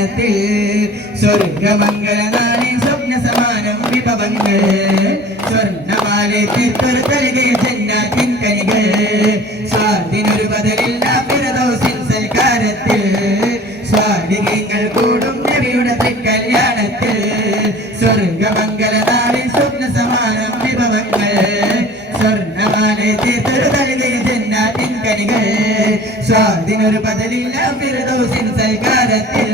കല്യാണത്തിൽ സ്വർഗമംഗല നാളിൽ സ്വപ്ന സമാനം വിഭവങ്ങൾ സ്വർണ്ണമാലെ തീർത്തൊരു കലികെ ജന്നാത്തിൻ കനികൾ സ്വാദിനൊരു ബദലില്ല ഫിർദൗസിൻ സൽക്കാരത്തിൽ സ്വാദികങ്ങൾ കൂടും നബിയുടെ കല്യാണത്തിൽ സ്വർഗമംഗല നാളിൽ സ്വപ്ന സമാനം വിഭവങ്ങൾ സ്വർണ്ണമാലെ തീർത്തൊരു കലികെ ജന്നാത്തിൻ കനികൾ സ്വാദിനൊരു ബദലില്ല ഫിർദൗസിൻ സൽക്കാരത്തിൽ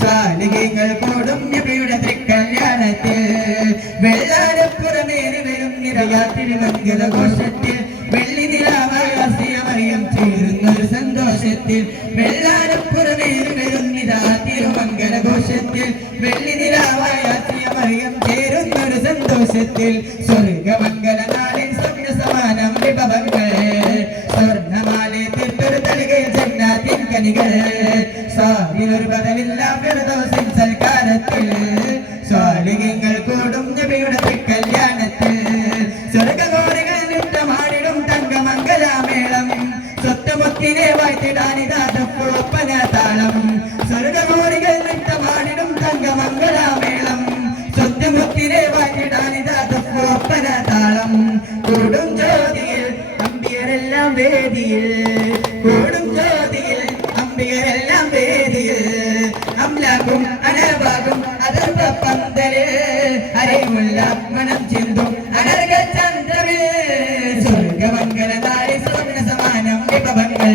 സ്വാലിഹീങ്ങൾ കൂടും നബിയുടെ കല്യാണത്തിൽ വെള്ളാരപ്പുറമേറി വരും നിറയാത്തിരുമംഗലഘോഷത്തിൽ വെള്ളി നിലാവായ മറിയം ചേരുന്നൊരു സന്തോഷത്തിൽ വെള്ളാരപ്പുറമേറി വരും നിരാതിരുമംഗലഘോഷത്തിൽ വെള്ളി നിലാവായ മറിയം ചേരുന്നൊരു സന്തോഷത്തിൽ സ്വർഗമംഗല നാളിൽ സ്വപ്ന സമാനം വിഭവങ്ങൾ സ്വർണ്ണമാലെ തീർത്തൊരു തളികയിൽ ജന്നാത്തിൻ കനികൾ സ്വാദിനൊരു ബദലില്ല ഫിർദൗസിൻ സൽക്കാരത്തിൽ സ്വാലിഹീങ്ങൾ കൂടും നബിയുടെ കല്യാണത്തിൽ സ്വർഗഗോരികൾ നൃത്തമാടിടും തങ്കമംഗലാമേളം സ്വത്തുമുത്തിനെ വാഴ്ത്തിടാനിതാപ്പൊപ്പന താളം സ്വർഗഗോരികൾ നൃത്തമാടിടും തങ്കമംഗലാമേളം സ്വത്തുമുത്തിനെ വാഴ്ത്തിടാനിതാപ്പൊപ്പന താളം കൂടും ജ്യോതിയിൽ അമ്പിയരെല്ലാം വേദിയിൽ കൂടും ജ്യോതിയിൽ അമ്പിയരെല്ലാം വേദിയിൽ അംലാകും അനവാകും അതർവ പന്തല് അറിവുള്ള മണം ചിന്തും അനർഘ ചന്ദ്രവിൽ സ്വർഗമംഗല നാളി സ്വപ്ന സമാനം വിഭവങ്ങൾ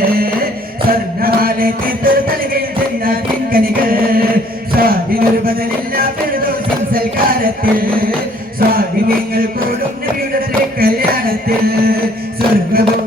സ്വർണ്ണമാലെ തീർത്തൊരു തളികയിൽ ജന്നാത്തിൻ കനികൾ സ്വാദിനൊരു ബദലില്ല ഫിർദൗസിൻ സൽക്കാരത്തിൽ സ്വാദിനങ്ങൾ കൂടും നബിയുടെ കല്യാണത്തിൽ സ്വർഗവും